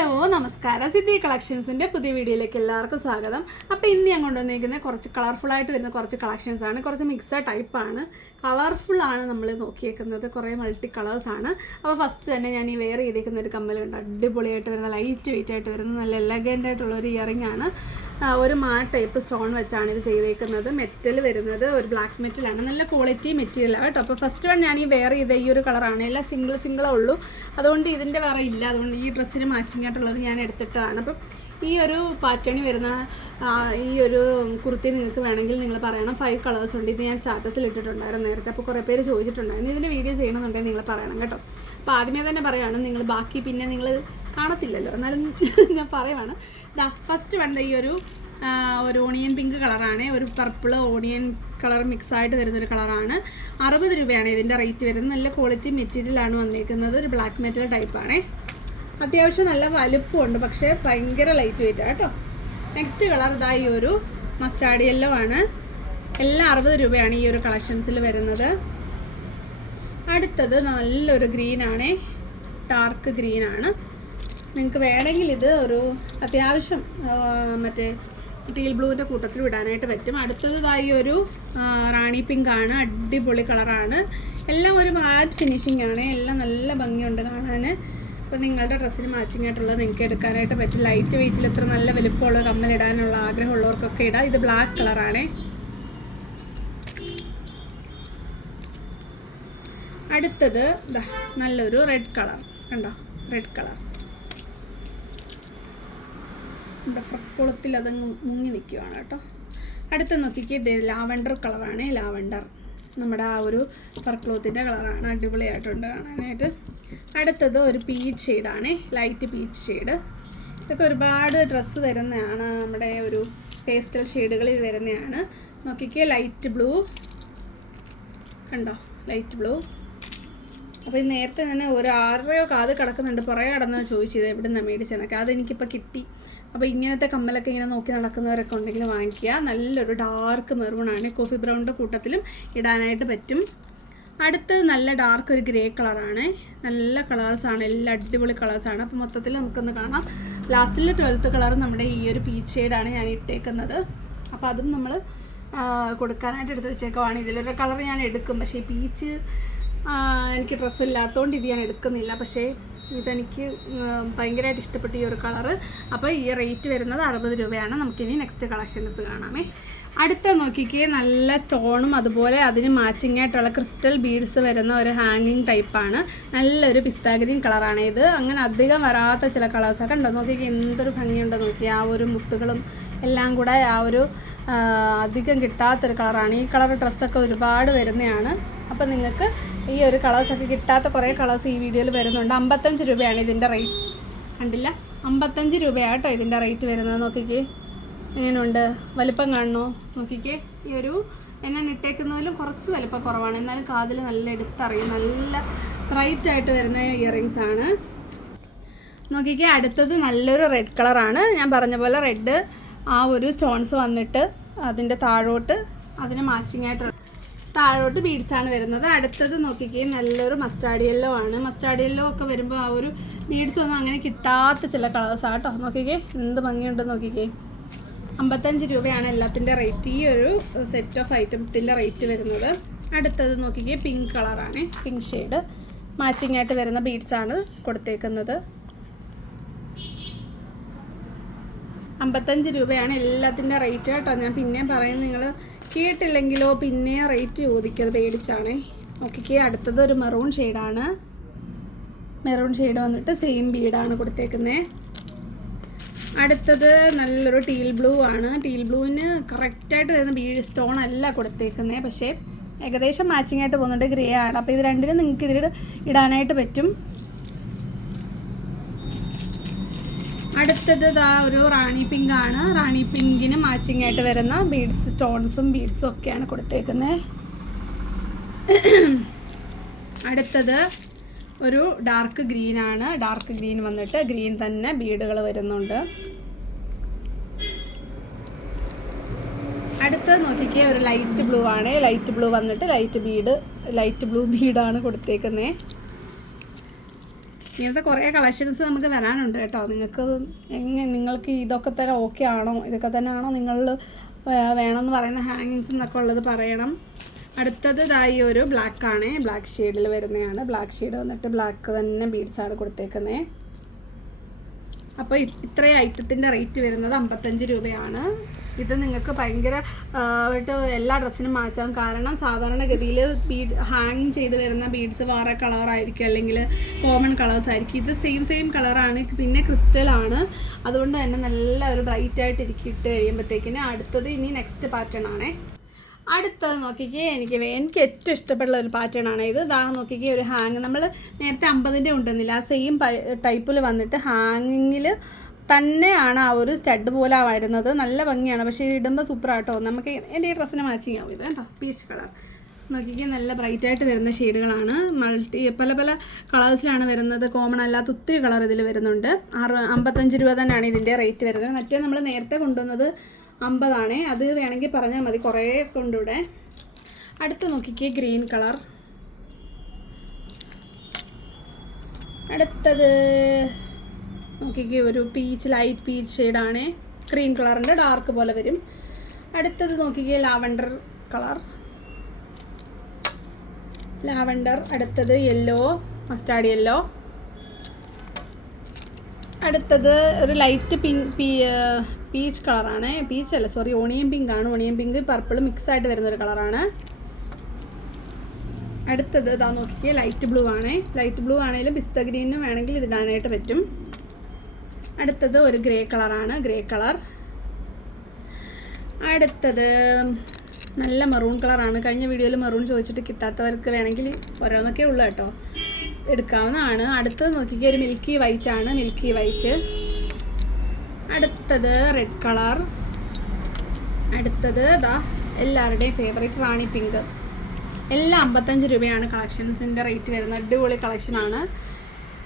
Hello നമസ്കാരം, സിദ്ധി കളക്ഷൻസിൻ്റെ പുതിയ വീഡിയോയിലേക്ക് എല്ലാവർക്കും സ്വാഗതം. അപ്പോൾ ഇന്ന് ഞാൻ കൊണ്ടുവന്നിരിക്കുന്നത് കുറച്ച് കളർഫുള്ളായിട്ട് വരുന്ന കുറച്ച് കളക്ഷൻസാണ്. കുറച്ച് മിക്സഡ് ടൈപ്പാണ്, കളർഫുള്ളാണ് നമ്മൾ നോക്കിയേക്കുന്നത്, കുറേ മൾട്ടി കളേഴ്സാണ്. അപ്പോൾ ഫസ്റ്റ് തന്നെ ഞാൻ ഈ വെയർ ചെയ്തേക്കുന്ന ഒരു കമ്മലുണ്ട്, അടിപൊളിയായിട്ട് വരുന്ന ലൈറ്റ് വെയിറ്റ് ആയിട്ട് വരുന്ന നല്ല എലഗൻ്റ് ആയിട്ടുള്ളൊരു ഇയറിംഗ് ആണ്. ഒരു ടൈപ്പ് സ്റ്റോൺ വെച്ചാണ് ഇത് ചെയ്തേക്കുന്നത്. മെറ്റൽ വരുന്നത് ഒരു ബ്ലാക്ക് മെറ്റലാണ്, നല്ല ക്വാളിറ്റി മെറ്റീരിയലാണ് കേട്ടോ. അപ്പോൾ ഫസ്റ്റ് വൺ ഞാൻ ഈ വെയർ ചെയ്ത ഈ ഒരു കളറാണ്, എല്ലാം സിംഗിളേ ഉള്ളൂ, അതുകൊണ്ട് ഇതിൻ്റെ വേറെ ഇല്ല, അതുകൊണ്ട് ഈ ഡ്രസ്സിന് മാച്ചിങ് ആയിട്ടുള്ളത് ഞാൻ എടുത്തിട്ടാണ്. അപ്പം ഈ ഒരു പാറ്റേണിൽ വരുന്ന ഈ ഒരു കുർത്തി നിങ്ങൾക്ക് വേണമെങ്കിൽ നിങ്ങൾ പറയണം. 5 കളേഴ്സ് ഉണ്ട്, ഇത് ഞാൻ സ്റ്റാറ്റസിൽ ഇട്ടിട്ടുണ്ടായിരുന്നു നേരത്തെ, അപ്പോൾ കുറേ പേര് ചോദിച്ചിട്ടുണ്ടായിരുന്നു ഇതിൻ്റെ വീഡിയോ ചെയ്യണമെന്നുണ്ടെങ്കിൽ നിങ്ങൾ പറയണം കേട്ടോ. അപ്പോൾ ആദ്യമേ തന്നെ പറയുകയാണ്, നിങ്ങൾ ബാക്കി പിന്നെ നിങ്ങൾ കാണത്തില്ലല്ലോ, എന്നാലും ഞാൻ പറയുവാണ്. ഫസ്റ്റ് വേണ്ട ഈ ഒരു ഓണിയൻ പിങ്ക് കളറാണ്, ഒരു പർപ്പിൾ ഓണിയൻ കളർ മിക്സായിട്ട് വരുന്നൊരു കളറാണ്. 60 രൂപയാണ് ഇതിൻ്റെ റേറ്റ് വരുന്നത്. നല്ല ക്വാളിറ്റി മെറ്റീരിയലാണ് വന്നിരിക്കുന്നത്, ഒരു ബ്ലാക്ക് മെറ്റൽ ടൈപ്പാണ്. അത്യാവശ്യം നല്ല വലുപ്പമുണ്ട്, പക്ഷേ ഭയങ്കര ലൈറ്റ് വെയിറ്റ് ആണ് കേട്ടോ. നെക്സ്റ്റ് കളർ ഇതാ ഈ ഒരു മസ്റ്റാർഡ് യെല്ലോ ആണ്. എല്ലാം 60 രൂപയാണ് ഈ ഒരു കളക്ഷൻസിൽ വരുന്നത്. അടുത്തത് നല്ലൊരു ഗ്രീനാണ്, ഡാർക്ക് ഗ്രീനാണ്. നിങ്ങൾക്ക് വേണമെങ്കിൽ ഇത് ഒരു അത്യാവശ്യം മറ്റേ ടീൽ ബ്ലൂവിൻ്റെ കൂട്ടത്തിൽ വിടാനായിട്ട് പറ്റും. അടുത്തത് ഈ ഒരു റാണി പിങ്ക് ആണ്, അടിപൊളി കളറാണ്. എല്ലാം ഒരു മാറ്റ് ഫിനിഷിംഗ് ആണ്, എല്ലാം നല്ല ഭംഗിയുണ്ട് കാണാൻ. അപ്പോൾ നിങ്ങളുടെ ഡ്രസ്സിന് മാച്ചിങ് ആയിട്ടുള്ളത് നിങ്ങൾക്ക് എടുക്കാനായിട്ട് പറ്റും. ലൈറ്റ് വെയിറ്റിൽ ഇത്ര നല്ല വലുപ്പമുള്ള കമ്മലിടാനുള്ള ആഗ്രഹമുള്ളവർക്കൊക്കെ ഇടാം. ഇത് ബ്ലാക്ക് കളറാണ്. അടുത്തത് നല്ലൊരു റെഡ് കളർ കണ്ടോ, റെഡ് കളർ നമ്മുടെ ഫ്രക്കുളത്തിൽ അതങ്ങ് മുങ്ങി നിൽക്കുകയാണ് കേട്ടോ. അടുത്ത നോക്കിക്ക് ഇത് ലാവൻഡർ കളറാണ്, ലാവൻഡർ നമ്മുടെ ആ ഒരു ഫർക്ലോത്തിൻ്റെ കളറാണ്, അടിപൊളിയായിട്ടുണ്ട് കാണാനായിട്ട്. അടുത്തത് ഒരു പീച്ച് ഷെയ്ഡാണ്, ലൈറ്റ് പീച്ച് ഷെയ്ഡ്. ഇതൊക്കെ ഒരുപാട് ഡ്രസ്സ് വരുന്നതാണ്, നമ്മുടെ ഒരു പേസ്റ്റൽ ഷെയ്ഡുകളിൽ വരുന്നതാണ്. നോക്കിക്കേ, ലൈറ്റ് ബ്ലൂ കണ്ടോ, ലൈറ്റ് ബ്ലൂ. അപ്പോൾ ഇത് നേരത്തെ തന്നെ ഒരു 6 കാത് കിടക്കുന്നുണ്ട്, പുറകെ കടന്ന് ചോദിച്ചത് എവിടെ നിന്നാണ് മേടിച്ചെന്നൊക്കെ, അതെനിക്കിപ്പോൾ കിട്ടി. അപ്പോൾ ഇങ്ങനത്തെ കമ്മലൊക്കെ ഇങ്ങനെ നോക്കി നടക്കുന്നവരൊക്കെ ഉണ്ടെങ്കിൽ വാങ്ങിക്കുക. നല്ലൊരു ഡാർക്ക് മെറൂണാണ്, കോഫി ബ്രൗണിൻ്റെ കൂട്ടത്തിലും ഇടാനായിട്ട് പറ്റും. അടുത്തത് നല്ല ഡാർക്ക് ഒരു ഗ്രേ കളറാണ്. നല്ല കളേഴ്സാണ്, എല്ലാം അടിപൊളി കളേഴ്സാണ്. അപ്പോൾ മൊത്തത്തിൽ നമുക്കൊന്ന് കാണാം. ലാസ്റ്റിൽ 12th കളർ നമ്മുടെ ഈ ഒരു പീച്ച് ഷെയ്ഡാണ് ഞാൻ ഇട്ടേക്കുന്നത്. അപ്പോൾ അതും നമ്മൾ കൊടുക്കാനായിട്ട് എടുത്ത് വെച്ചേക്കുവാണ്. ഇതിലൊരു കളർ ഞാൻ എടുക്കും, പക്ഷേ ഈ പീച്ച് എനിക്ക് ഡ്രസ്സ് ഇല്ലാത്തതുകൊണ്ട് ഇത് ഞാൻ എടുക്കുന്നില്ല. പക്ഷേ ഇതെനിക്ക് ഭയങ്കരമായിട്ട് ഇഷ്ടപ്പെട്ട ഈ ഒരു കളറ്. അപ്പോൾ ഈ റേറ്റ് വരുന്നത് 60 രൂപയാണ്. നമുക്കിനി നെക്സ്റ്റ് കളക്ഷൻസ് കാണാമേ. അടുത്ത നോക്കിക്കേ, നല്ല സ്റ്റോണും അതുപോലെ അതിന് മാച്ചിങ് ആയിട്ടുള്ള ക്രിസ്റ്റൽ ബീഡ്സ് വരുന്ന ഒരു ഹാങ്ങിങ് ടൈപ്പാണ്. നല്ലൊരു പിസ്ത ഗ്രീൻ കളറാണ് ഇത്. അങ്ങനെ അധികം വരാത്ത ചില കളേഴ്സൊക്കെ ഉണ്ടോ, നോക്കിക്കേ എന്തൊരു ഭംഗിയുണ്ടോ നോക്കി. ആ ഒരു മുത്തുകളും എല്ലാം കൂടെ ആ ഒരു അധികം കിട്ടാത്തൊരു കളറാണ്. ഈ കളർ ഡ്രസ്സൊക്കെ ഒരുപാട് വരുന്നതാണ്. അപ്പോൾ നിങ്ങൾക്ക് ഈ ഒരു കളേഴ്സൊക്കെ കിട്ടാത്ത കുറേ കളേഴ്സ് ഈ വീഡിയോയിൽ വരുന്നുണ്ട്. 55 രൂപയാണ് ഇതിൻ്റെ റേറ്റ്. കണ്ടില്ല, 55 രൂപയാണ് കേട്ടോ ഇതിൻ്റെ റേറ്റ് വരുന്നത്. നോക്കിക്കേ എങ്ങനെയുണ്ട്, വലിപ്പം കാണണോ നോക്കിക്കേ. ഈ ഒരു എന്നെ ഇട്ടേക്കുന്നതിലും കുറച്ച് വലിപ്പം കുറവാണ്, എന്നാലും കാതിൽ നല്ല എടുത്തറിയും, നല്ല ബ്രൈറ്റായിട്ട് വരുന്ന ഇയറിങ്സ് ആണ്. നോക്കിക്കേ, അടുത്തത് നല്ലൊരു റെഡ് കളറാണ്. ഞാൻ പറഞ്ഞ പോലെ റെഡ് ആ ഒരു സ്റ്റോൺസ് വന്നിട്ട് അതിൻ്റെ താഴോട്ട് അതിന് മാച്ചിങ് ആയിട്ട് താഴോട്ട് ബീഡ്സാണ് വരുന്നത്. അടുത്തത് നോക്കിക്കേ, നല്ലൊരു മസ്റ്റാർഡ് യെല്ലോ ആണ്. മസ്റ്റാർഡ് യെല്ലോ ഒക്കെ വരുമ്പോൾ ആ ഒരു ബീഡ്സ് ഒന്നും അങ്ങനെ കിട്ടാത്ത ചില കളേഴ്സാണ് കേട്ടോ. നോക്കിക്കേ എന്ത് ഭംഗിയുണ്ടെന്ന് നോക്കിക്കേ. 55 രൂപയാണ് എല്ലാത്തിൻ്റെ റേറ്റ്, ഈ ഒരു സെറ്റ് ഓഫ് ഐറ്റത്തിൻ്റെ റേറ്റ് വരുന്നത്. അടുത്തത് നോക്കിക്കേ, പിങ്ക് കളറാണ്, പിങ്ക് ഷെയ്ഡ് മാച്ചിങ് ആയിട്ട് വരുന്ന ബീഡ്സാണ് കൊടുത്തേക്കുന്നത്. 55 രൂപയാണ് എല്ലാത്തിൻ്റെ റേറ്റ് കേട്ടോ. ഞാൻ പിന്നെയും പറയും, നിങ്ങൾ കേട്ടില്ലെങ്കിലോ പിന്നെ റേറ്റ് ചോദിക്കത്, പേടിച്ചാണേ. നോക്കിക്കേ, അടുത്തത് ഒരു മെറൂൺ ഷെയ്ഡാണ്. മെറൂൺ ഷെയ്ഡ് വന്നിട്ട് സെയിം ബീഡാണ് കൊടുത്തേക്കുന്നത്. അടുത്തത് നല്ലൊരു ടീൽ ബ്ലൂ ആണ്. ടീൽ ബ്ലൂവിന് കറക്റ്റായിട്ട് വരുന്ന ബീഡ് സ്റ്റോൺ അല്ല കൊടുത്തേക്കുന്നത്, പക്ഷേ ഏകദേശം മാച്ചിങ് ആയിട്ട് പോകുന്നുണ്ട്. ഗ്രേ ആണ്. അപ്പോൾ ഇത് രണ്ടിനും നിങ്ങൾക്ക് ഇതിൽ ഇടാനായിട്ട് പറ്റും. അടുത്തത് ഒരു റാണി പിങ്ക് ആണ്. റാണി പിങ്കിന് മാച്ചിങ് ആയിട്ട് വരുന്ന ബീഡ്സ് സ്റ്റോൺസും ബീഡ്സും ഒക്കെയാണ് കൊടുത്തേക്കുന്നത്. അടുത്തത് ഒരു ഡാർക്ക് ഗ്രീൻ ആണ്. ഡാർക്ക് ഗ്രീൻ വന്നിട്ട് ഗ്രീൻ തന്നെ ബീഡുകൾ വരുന്നുണ്ട്. അടുത്തത് നോക്കിക്കേ, ഒരു ലൈറ്റ് ബ്ലൂ ആണ്. ലൈറ്റ് ബ്ലൂ വന്നിട്ട് ലൈറ്റ് ബ്ലൂ ബീഡാണ് കൊടുത്തേക്കുന്നത്. ഇങ്ങനത്തെ കുറേ കളക്ഷൻസ് നമുക്ക് വരാനുണ്ട് കേട്ടോ. നിങ്ങൾക്ക് ഇതൊക്കെ തന്നെ ഓക്കെ ആണോ, ഇതൊക്കെ തന്നെ ആണോ നിങ്ങൾ വേണമെന്ന് പറയുന്ന ഹാങ്ങിങ്സ് എന്നൊക്കെ ഉള്ളത് പറയണം. അടുത്തത് ഇതായി ഒരു ബ്ലാക്കാണ്, ബ്ലാക്ക് ഷെയ്ഡിൽ വരുന്നതാണ്. ബ്ലാക്ക് ഷെയ്ഡ് വന്നിട്ട് ബ്ലാക്ക് തന്നെ ബീഡ്സാണ് കൊടുത്തേക്കുന്നത്. അപ്പോൾ ഇത്രയും ഐറ്റത്തിൻ്റെ റേറ്റ് വരുന്നത് 55 രൂപയാണ്. ഇത് നിങ്ങൾക്ക് ഭയങ്കര ആയിട്ട് എല്ലാ ഡ്രസ്സിനും മാറ്റാം. കാരണം സാധാരണഗതിയിൽ ഹാങ് ചെയ്ത് വരുന്ന ബീഡ്സ് വേറെ കളറായിരിക്കും, അല്ലെങ്കിൽ കോമൺ കളേഴ്സ് ആയിരിക്കും. ഇത് സെയിം കളറാണ്, പിന്നെ ക്രിസ്റ്റലാണ്. അതുകൊണ്ട് തന്നെ നല്ല ഒരു ബ്രൈറ്റ് ആയിട്ട് ഇട്ട് കഴിയുമ്പോഴത്തേക്കിന് അടുത്തത് ഇനി നെക്സ്റ്റ് പാറ്റേൺ ആണേ. അടുത്തത് നോക്കിക്കേ, എനിക്ക് ഏറ്റവും ഇഷ്ടപ്പെടുന്ന ഒരു പാറ്റേൺ ആണ് ഇത്. നോക്കിക്കേ, ഒരു ഹാങ് നമ്മൾ നേരത്തെ 50ൻ്റെ ഉണ്ടെന്നില്ല, ആ സെയിം ടൈപ്പിൽ വന്നിട്ട് ഹാങ്ങിങ്ങിൽ തന്നെയാണ് ആ ഒരു സ്റ്റഡ് പോലെ വരുന്നത്. നല്ല ഭംഗിയാണ്, പക്ഷേ ഇടുമ്പോൾ സൂപ്പറാട്ടോ. നമുക്ക് എൻ്റെ ഈ ഡ്രസ്സിന് മാച്ചിങ് ആവും ഇത് കേട്ടോ. പീച്ച് കളർ നോക്കിക്കേ, നല്ല ബ്രൈറ്റായിട്ട് വരുന്ന ഷെയ്ഡുകളാണ്. പല കളേഴ്സിലാണ് വരുന്നത്. കോമൺ അല്ലാത്ത ഒത്തിരി കളർ ഇതിൽ വരുന്നുണ്ട്. 55 രൂപ തന്നെയാണ് ഇതിൻ്റെ റേറ്റ് വരുന്നത്. മറ്റേ നമ്മൾ നേരത്തെ കൊണ്ടുവന്നത് 50 അത് വേണമെങ്കിൽ പറഞ്ഞാൽ മതി, കുറേ കൊണ്ടിവിടെ. അടുത്ത് നോക്കിക്കേ, ഗ്രീൻ കളർ. അടുത്തത് നോക്കിക്കേ, ഒരു ലൈറ്റ് പീച്ച് ഷെയ്ഡാണ്. ക്രീം കളറിൻ്റെ ഡാർക്ക് പോലെ വരും. അടുത്തത് നോക്കിക്കേ, ലാവൻഡർ കളർ. അടുത്തത് യെല്ലോ, മസ്റ്റാർഡ് യെല്ലോ. അടുത്തത് ഒരു ലൈറ്റ് പീച്ച് കളറാണ്. പീച്ചല്ല, സോറി, ഓണിയൻ പിങ്ക് ആണ്. ഓണിയൻ പിങ്ക് പർപ്പിൾ മിക്സായിട്ട് വരുന്നൊരു കളറാണ്. അടുത്തത് ഇതാ നോക്കിക്കേ, ലൈറ്റ് ബ്ലൂ ആണ്. ലൈറ്റ് ബ്ലൂ ആണെങ്കിലും പിസ്ത ഗ്രീനും വേണമെങ്കിൽ ഇതിടാനായിട്ട് പറ്റും. അടുത്തത് ഒരു ഗ്രേ കളറാണ്, ഗ്രേ കളർ. അടുത്തത് നല്ല മെറൂൺ കളറാണ്. കഴിഞ്ഞ വീഡിയോയിൽ മെറൂൺ ചോദിച്ചിട്ട് കിട്ടാത്തവർക്ക് വേണമെങ്കിൽ ഓരോന്നൊക്കെ ഉള്ളു കേട്ടോ, എടുക്കാവുന്നതാണ്. അടുത്തത് നോക്കിക്കേ, ഒരു മിൽക്കി വൈറ്റ് ആണ്, മിൽക്കി വൈറ്റ്. അടുത്തത് റെഡ് കളർ. അടുത്തത് എല്ലാവരുടെയും ഫേവറേറ്റ് റാണി പിങ്ക്. എല്ലാം 55 രൂപയാണ് കളക്ഷൻസിൻ്റെ റേറ്റ് വരുന്നത്. അടിപൊളി കളക്ഷനാണ്,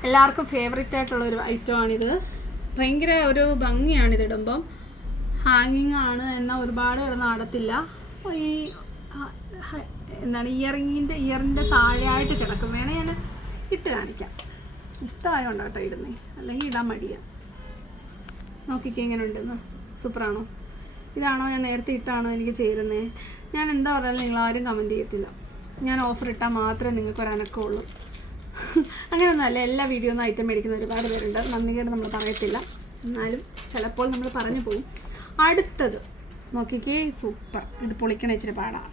എല്ലാവർക്കും ഫേവറേറ്റ് ആയിട്ടുള്ളൊരു ഐറ്റമാണിത്. ഭയങ്കര ഒരു ഭംഗിയാണിതിടുമ്പം. ഹാങ്ങിങ് ആണ് എന്നാൽ ഒരുപാട് നാടത്തില്ല. ഈ ഇയറിൻ്റെ താഴെയായിട്ട് കിടക്കും. വേണേൽ ഞാൻ ഇട്ട് കാണിക്കാം, ഇഷ്ടമായോണ്ടോ കേട്ടോ ഇടുന്നേ, അല്ലെങ്കിൽ ഇടാൻ മടിയാണ്. നോക്കിക്കേ എങ്ങനെ ഉണ്ടെന്ന്, സൂപ്പറാണോ? ഇതാണോ ഞാൻ നേരത്തെ ഇട്ടാണോ എനിക്ക് ചേരുന്നത്? ഞാൻ എന്താ പറയാലും നിങ്ങളാരും കമൻറ്റ് ചെയ്യത്തില്ല. ഞാൻ ഓഫർ ഇട്ടാൽ മാത്രമേ നിങ്ങൾക്ക് ഒരനക്കമുള്ളൂ. അങ്ങനെയൊന്നുമല്ല, എല്ലാ വീഡിയോന്നും ഐറ്റം മേടിക്കുന്ന ഒരുപാട് പേരുണ്ട്. നന്ദികേട് നമ്മൾ പറയത്തില്ല, എന്നാലും ചിലപ്പോൾ നമ്മൾ പറഞ്ഞു പോകും. അടുത്തത് നോക്കിക്കേ, സൂപ്പർ. ഇത് പൊളിക്കണ ഇച്ചിരി പാടാണ്.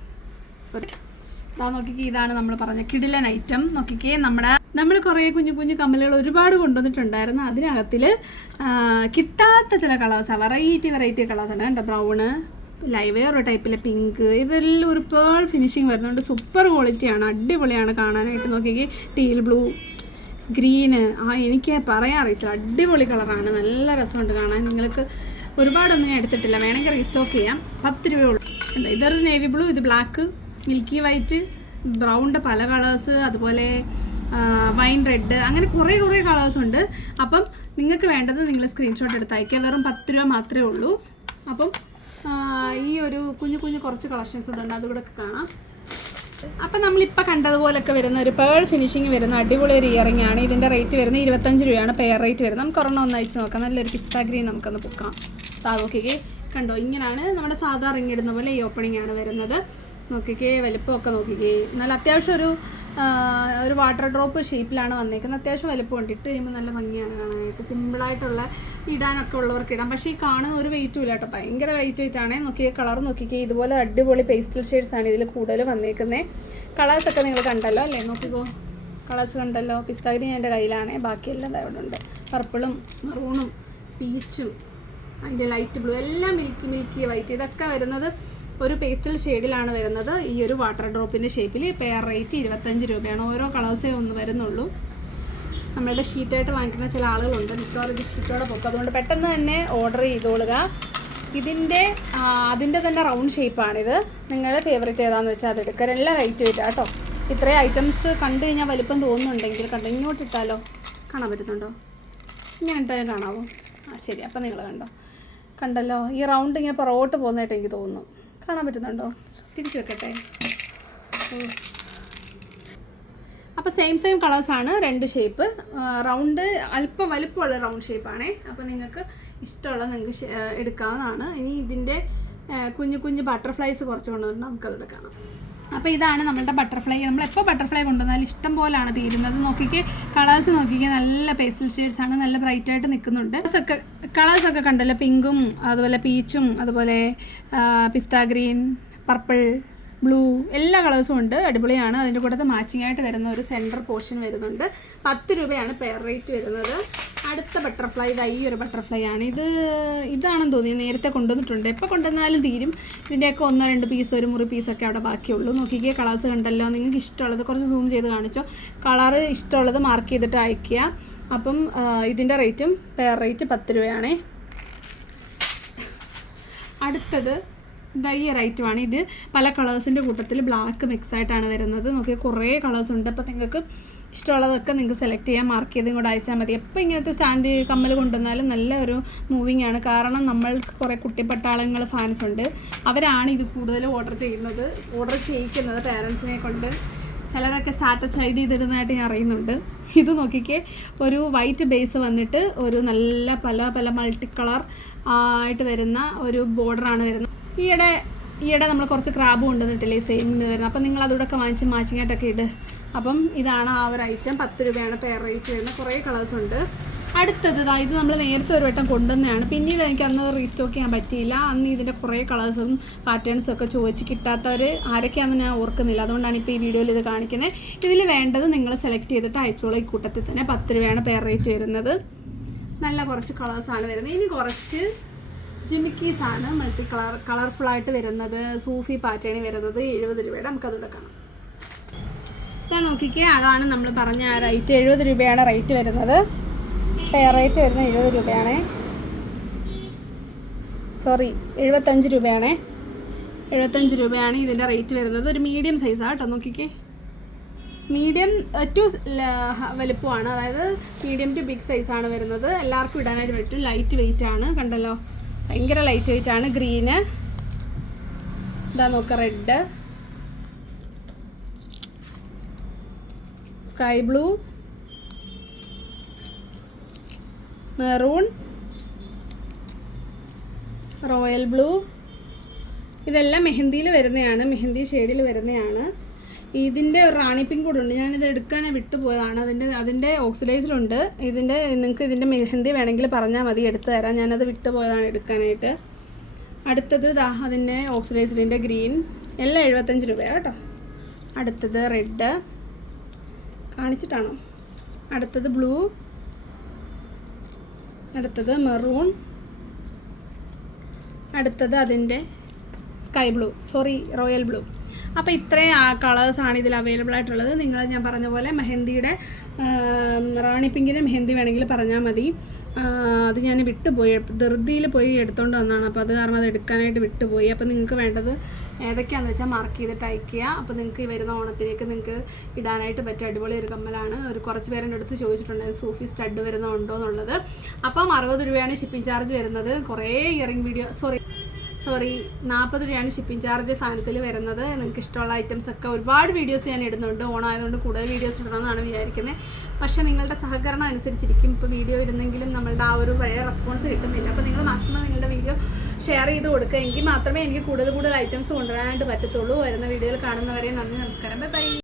നോക്കിക്കേ, ഇതാണ് നമ്മൾ പറഞ്ഞ കിടിലൻ ഐറ്റം. നോക്കിക്കേ, നമ്മൾ കുറേ കുഞ്ഞു കമ്മലുകൾ ഒരുപാട് കൊണ്ടുവന്നിട്ടുണ്ടായിരുന്നു. അതിനകത്തിൽ കിട്ടാത്ത ചില കളേഴ്സാണ്, വെറൈറ്റി കളേഴ്സാണ് കേട്ടോ. ബ്രൗണ്, വേറൊരു ടൈപ്പിലെ പിങ്ക്, ഇതെല്ലാം ഒരു പേൾ ഫിനിഷിങ് വരുന്നുണ്ട്. സൂപ്പർ ക്വാളിറ്റിയാണ്, അടിപൊളിയാണ് കാണാനായിട്ട്. നോക്കിക്കേ, ടീൽ ബ്ലൂ, ഗ്രീന്, എനിക്ക് പറയാൻ അറിയത്തില്ല, അടിപൊളി കളറാണ്. നല്ല രസമുണ്ട് കാണാൻ. നിങ്ങൾക്ക് ഒരുപാടൊന്നും ഞാൻ എടുത്തിട്ടില്ല, വേണമെങ്കിൽ റീസ്റ്റോക്ക് ചെയ്യാം. 10 രൂപയുള്ളൂ. ഇതൊരു നേവി ബ്ലൂ, ഇത് ബ്ലാക്ക്, മിൽക്കി വൈറ്റ്, ബ്രൗണിൻ്റെ പല കളേഴ്സ്, അതുപോലെ വൈൻ റെഡ്, അങ്ങനെ കുറേ കളേഴ്സ് ഉണ്ട്. അപ്പം നിങ്ങൾക്ക് വേണ്ടത് നിങ്ങൾ സ്ക്രീൻഷോട്ട് എടുത്ത് അയക്കുക. വെറും 10 രൂപ മാത്രമേ ഉള്ളൂ. അപ്പം ഈ ഒരു കുഞ്ഞു കുറച്ച് കളക്ഷൻസ് ഉണ്ട്, അതുകൂടെ കാണാം. അപ്പം നമ്മളിപ്പോൾ കണ്ടതുപോലൊക്കെ വരുന്ന ഒരു പേൾ ഫിനിഷിങ് വരുന്ന അടിപൊളി ഒരു ഇയറിംഗ് ആണ്. ഇതിൻ്റെ റേറ്റ് വരുന്നത് 25 രൂപയാണ് പെയർ റേറ്റ് വരുന്നത്. നമുക്ക് ഒരെണ്ണം ഒന്ന് അയച്ച് നോക്കാം. നല്ലൊരു പിസ്ത ഗ്രീൻ നമുക്കൊന്ന് പൊക്കാം. നോക്കിക്കേ, കണ്ടോ, ഇങ്ങനെയാണ് നമ്മുടെ സാധാ റിങ് ഇടുന്ന പോലെ ഈ ഓപ്പണിംഗ് ആണ് വരുന്നത്. നോക്കിക്കേ, വലുപ്പമൊക്കെ നോക്കിക്കേ. എന്നാൽ അത്യാവശ്യം ഒരു വാട്ടർ ഡ്രോപ്പ് ഷേപ്പിലാണ് വന്നേക്കുന്നത്. അത്യാവശ്യം വലുപ്പമുണ്ട്. ഇട്ട് കഴിയുമ്പോൾ നല്ല ഭംഗിയാണ് കാണാനായിട്ട്. സിമ്പിളായിട്ടുള്ള ഇടാനൊക്കെ ഉള്ളവർക്ക് ഇടാം. പക്ഷേ ഈ കാണുന്ന ഒരു വെയിറ്റും ഇല്ല കേട്ടോ, ഭയങ്കര വെയിറ്റാണ്. നോക്കിയേ, കളർ നോക്കിക്കേ, ഇതുപോലെ അടിപൊളി പേസ്റ്റൽ ഷെയ്ഡ്സാണ് ഇതിൽ കൂടുതൽ വന്നേക്കുന്നത്. കളേഴ്സൊക്കെ നിങ്ങൾ കണ്ടല്ലോ അല്ലേ? നോക്കിക്കോ, കളേഴ്സ് കണ്ടല്ലോ. പിസ്ത ഗ്രീൻ എൻ്റെ കയ്യിലാണ്, ബാക്കിയെല്ലാം അവിടെ ഉണ്ട്. പർപ്പിളും മെറൂണും പീച്ചും അതിൻ്റെ ലൈറ്റ് ബ്ലൂ എല്ലാം മിൽക്കി വൈറ്റ്. ഇതൊക്കെ വരുന്നത് ഒരു പേസ്റ്റൽ ഷെയ്ഡിലാണ് വരുന്നത്. ഈ ഒരു വാട്ടർ ഡ്രോപ്പിൻ്റെ ഷേപ്പിൽ പെയർ റേറ്റ് 25 രൂപയാണ്. ഓരോ കളേഴ്സേ ഒന്ന് വരുന്നുള്ളൂ. നമ്മളുടെ ഷീറ്റായിട്ട് വാങ്ങിക്കുന്ന ചില ആളുകളുണ്ട്, മിക്കവാറും ഇത് ഷീറ്റോടെ പൊക്കും. അതുകൊണ്ട് പെട്ടെന്ന് തന്നെ ഓർഡർ ചെയ്തോളുക. അതിൻ്റെ തന്നെ റൗണ്ട് ഷേപ്പാണിത്. നിങ്ങളുടെ ഫേവറേറ്റ് ഏതാണെന്ന് വെച്ചാൽ അതെടുക്കുക. എല്ലാം റേറ്റ് വരിക കേട്ടോ. ഇത്രയും ഐറ്റംസ് കണ്ടു കഴിഞ്ഞാൽ വലിപ്പം തോന്നുന്നുണ്ടെങ്കിൽ കണ്ടോ, ഇങ്ങോട്ട് ഇട്ടാലോ, കാണാൻ പറ്റുന്നുണ്ടോ? ഇങ്ങനെ ഇട്ടാൽ കാണാമോ? ശരി, അപ്പം നിങ്ങൾ കണ്ടല്ലോ, ഈ റൗണ്ട് ഇങ്ങനെ പുറകോട്ട് പോകുന്നതായിട്ട് എനിക്ക് തോന്നുന്നു. കാണാൻ പറ്റുന്നുണ്ടോ? തിരിച്ചു വെക്കട്ടെ. അപ്പോൾ സെയിം കളേഴ്സാണ്, 2 ഷേപ്പ്. റൗണ്ട് അല്പം വലുപ്പമുള്ള റൗണ്ട് ഷേപ്പാണേ. അപ്പോൾ നിങ്ങൾക്ക് ഇഷ്ടമുള്ളത് നിങ്ങൾക്ക് എടുക്കാവുന്നതാണ്. ഇനി ഇതിൻ്റെ കുഞ്ഞു ബട്ടർഫ്ലൈസ് കുറച്ച് കൊണ്ടുവന്ന് നമുക്കത് കാണാം. അപ്പോൾ ഇതാണ് നമ്മളുടെ ബട്ടർഫ്ലൈ. നമ്മളെപ്പോൾ ബട്ടർഫ്ലൈ കൊണ്ടുവന്നാലും ഇഷ്ടം പോലെയാണ് തീരുന്നത്. നോക്കിക്കേ, കളേഴ്സ് നോക്കിക്കേ, നല്ല പേസ്റ്റൽ ഷെയ്ഡ്സാണ്, നല്ല ബ്രൈറ്റായിട്ട് നിൽക്കുന്നുണ്ട്. കളേഴ്സൊക്കെ കണ്ടല്ലോ, പിങ്കും അതുപോലെ പീച്ചും അതുപോലെ പിസ്ത ഗ്രീൻ, പർപ്പിൾ, ബ്ലൂ, എല്ലാ കളേഴ്സും ഉണ്ട്. അടിപൊളിയാണ്. അതിൻ്റെ കൂടെ മാച്ചിങ് ആയിട്ട് വരുന്ന ഒരു സെൻറ്റർ പോർഷൻ വരുന്നുണ്ട്. 10 രൂപയാണ് പെയർ റേറ്റ് വരുന്നത്. അടുത്ത ബട്ടർഫ്ലൈ ഈ ഒരു ബട്ടർഫ്ലൈ ആണ്. ഇതാണെന്ന് തോന്നി, നേരത്തെ കൊണ്ടുവന്നിട്ടുണ്ട്. എപ്പോൾ കൊണ്ടുവന്നാലും തീരും. ഇതിൻ്റെയൊക്കെ 1-2 പീസ്, ഒരു മുറി പീസൊക്കെ അവിടെ ബാക്കിയുള്ളൂ. നോക്കിക്കേ, കളേഴ്സ് കണ്ടല്ലോ. നിങ്ങൾക്ക് ഇഷ്ടമുള്ളത് കുറച്ച് സൂം ചെയ്ത് കാണിച്ചോ. കളറ് ഇഷ്ടമുള്ളത് മാർക്ക് ചെയ്തിട്ട് അയയ്ക്കുക. അപ്പം ഇതിൻ്റെ റേറ്റും പെയർ റേറ്റ് 10 രൂപയാണേ. അടുത്തത് ഈ റൈറ്റുമാണ്. ഇത് പല കളേഴ്സിൻ്റെ കൂട്ടത്തിൽ ബ്ലാക്ക് മിക്സ് ആയിട്ടാണ് വരുന്നത്. നോക്കി, കുറേ കളേഴ്സ് ഉണ്ട്. അപ്പോൾ നിങ്ങൾക്ക് ഇഷ്ടമുള്ളതൊക്കെ നിങ്ങൾക്ക് സെലക്ട് ചെയ്യാൻ, മാർക്ക് ചെയ്തും കൂടെ അയച്ചാൽ മതി. എപ്പോൾ ഇങ്ങനത്തെ സ്റ്റാൻഡ് കമ്മൽ കൊണ്ടുവന്നാലും നല്ല ഒരു മൂവിങ് ആണ്. കാരണം നമ്മൾക്ക് കുറേ കുട്ടിപ്പട്ടാളങ്ങൾ ഫാൻസ് ഉണ്ട്. അവരാണ് ഇത് കൂടുതൽ ഓർഡർ ചെയ്യിക്കുന്നത് പാരൻസിനെ കൊണ്ട്. ചിലരൊക്കെ സ്റ്റാറ്റസ് ഹൈഡ് ചെയ്തിരുന്നതായിട്ട് ഞാൻ അറിയുന്നുണ്ട്. ഇത് നോക്കിക്കേ, ഒരു വൈറ്റ് ബേസ് വന്നിട്ട് ഒരു നല്ല പല മൾട്ടി കളർ ആയിട്ട് വരുന്ന ഒരു ബോർഡറാണ് വരുന്നത്. ഈയിടെ നമ്മൾ കുറച്ച് ക്രാബ് കൊണ്ടുവന്നിട്ടില്ലേ സെയിം വരുന്നത്. അപ്പം നിങ്ങൾ അതോടൊക്കെ വാങ്ങിച്ച് മാച്ചിങ് ആയിട്ടൊക്കെ ഇട്. അപ്പം ഇതാണ് ആ ഒരു ഐറ്റം. 10 രൂപയാണ് പെയർ റേറ്റ് വരുന്നത്. കുറേ കളേഴ്സ് ഉണ്ട്. അടുത്തത് ഇത് നമ്മൾ നേരത്തെ ഒരു വട്ടം കൊണ്ടുവന്നതാണ്. പിന്നീട് എനിക്ക് അന്ന് റീസ്റ്റോക്ക് ചെയ്യാൻ പറ്റിയില്ല. അന്ന് ഇതിൻ്റെ കുറേ കളേഴ്സും പാറ്റേൺസും ഒക്കെ ചോദിച്ച് കിട്ടാത്തവർ ആരൊക്കെയാണെന്ന് ഞാൻ ഓർക്കുന്നില്ല. അതുകൊണ്ടാണ് ഇപ്പോൾ ഈ വീഡിയോയിൽ ഇത് കാണിക്കുന്നത്. ഇതിൽ വേണ്ടത് നിങ്ങൾ സെലക്ട് ചെയ്തിട്ട് അയച്ചോളൂ. ഈ കൂട്ടത്തിൽ തന്നെ 10 രൂപയാണ് പെയർ റേറ്റ് വരുന്നത്. നല്ല കുറച്ച് കളേഴ്സാണ് വരുന്നത്. ഇനി കുറച്ച് ജിമിക്കീസാണ് മൾട്ടി കളർഫുള്ളായിട്ട് വരുന്നത്. സൂഫി പാറ്റേണിൽ വരുന്നത് 70 രൂപയുടെ. നമുക്കതിവിടെ കാണാം. ഞാൻ നോക്കിക്കേ, അതാണ് നമ്മൾ പറഞ്ഞ ആ റേറ്റ്. 70 രൂപയാണ് റേറ്റ് വരുന്നത്. പെയർ റേറ്റ് വരുന്നത് 70 രൂപയാണേ. 75 രൂപയാണേ. 75 രൂപയാണ് ഇതിൻ്റെ റേറ്റ് വരുന്നത്. ഒരു മീഡിയം സൈസാണ് കേട്ടോ. നോക്കിക്കേ, മീഡിയം ടു വലുപ്പമാണ്. അതായത് മീഡിയം ടു ബിഗ് സൈസാണ് വരുന്നത്. എല്ലാവർക്കും ഇടാനായിട്ട് പറ്റും. ലൈറ്റ് വെയിറ്റ് ആണ്. കണ്ടല്ലോ, ഭയങ്കര ലൈറ്റ് വെയിറ്റ് ആണ്. ഗ്രീന്, ഇതാ നോക്കുക, red, sky blue, maroon, royal blue, ഇതെല്ലാം മെഹന്തിയിൽ വരുന്നതാണ്. മെഹന്തി ഷെയ്ഡിൽ വരുന്നതാണ്. ഇതിൻ്റെ ഒരു റാണി പിങ്ക് കൂടെ ഉണ്ട്. ഞാനിത് എടുക്കാൻ വിട്ടുപോയതാണ്. അതിൻ്റെ ഓക്സിഡൈസിലുണ്ട്. നിങ്ങൾക്ക് ഇതിൻ്റെ മെഹന്തി വേണമെങ്കിൽ പറഞ്ഞാൽ മതി, എടുത്തു തരാം. ഞാനത് വിട്ടുപോയതാണ് എടുക്കാനായിട്ട്. അടുത്തത് അതിൻ്റെ ഓക്സിഡൈസിലിൻ്റെ ഗ്രീൻ, എല്ലാം 75 രൂപയാണ് കേട്ടോ. അടുത്തത് റെഡ് കാണിച്ചിട്ടാണോ? അടുത്തത് ബ്ലൂ, അടുത്തത് മെറൂൺ, അടുത്തത് അതിൻ്റെ സ്കൈ ബ്ലൂ, റോയൽ ബ്ലൂ. അപ്പോൾ ഇത്രയും കളേഴ്സാണ് ഇതിൽ അവൈലബിൾ ആയിട്ടുള്ളത്. ഞാൻ പറഞ്ഞ പോലെ മെഹന്തിയുടെ റാണി പിങ്കിൻ്റെ മെഹന്തി വേണമെങ്കിൽ പറഞ്ഞാൽ മതി. അത് ഞാൻ വിട്ടുപോയി, ധൃതിയിൽ പോയി എടുത്തുകൊണ്ട് വന്നതാണ്. അപ്പോൾ അത് കാരണം അത് എടുക്കാനായിട്ട് വിട്ടുപോയി. അപ്പോൾ നിങ്ങൾക്ക് വേണ്ടത് ഏതൊക്കെയാണെന്ന് വെച്ചാൽ മാർക്ക് ചെയ്തിട്ട് അയക്കുക. അപ്പോൾ നിങ്ങൾക്ക് ഈ വരുന്ന ഓണത്തിലേക്ക് നിങ്ങൾക്ക് ഇടാനായിട്ട് പറ്റിയ അടിപൊളി ഒരു കമ്മലാണ്. കുറച്ച് പേരെൻ്റെ അടുത്ത് ചോദിച്ചിട്ടുണ്ട് സൂഫി സ്റ്റഡ് വരുന്നുണ്ടോ എന്നുള്ളത്. അപ്പം 60 രൂപയാണ് ഷിപ്പിംഗ് ചാർജ് വരുന്നത്. കുറേ ഇയറിംഗ് വീഡിയോ 40 രൂപയാണ് ഷിപ്പിംഗ് ചാർജ് ഫാൻസിൽ വരുന്നത്. നിങ്ങൾക്ക് ഇഷ്ടമുള്ള ഐറ്റംസ് ഒക്കെ ഒരുപാട് വീഡിയോസ് ഞാൻ ഇടുന്നുണ്ട്. ഓണായതുകൊണ്ട് കൂടുതൽ വീഡിയോസ് ഇടണമെന്നാണ് വിചാരിക്കുന്നത്. പക്ഷേ നിങ്ങളുടെ സഹകരണം അനുസരിച്ചിരിക്കും. ഇപ്പോൾ വീഡിയോ ഇരുന്നെങ്കിലും നമ്മളുടെ ആ ഒരു പഴയ റെസ്പോൺസ് കിട്ടുന്നില്ല. അപ്പോൾ നിങ്ങൾ മാക്സിമം നിങ്ങളുടെ വീഡിയോ ഷെയർ ചെയ്ത് കൊടുക്കുക. എങ്കിൽ മാത്രമേ എനിക്ക് കൂടുതൽ ഐറ്റംസ് കൊണ്ടുവരാനായിട്ട് പറ്റത്തുള്ളൂ. വരുന്ന വീഡിയോയിൽ കാണുന്നവരെ നന്ദി, നമസ്കാരം, ബൈ.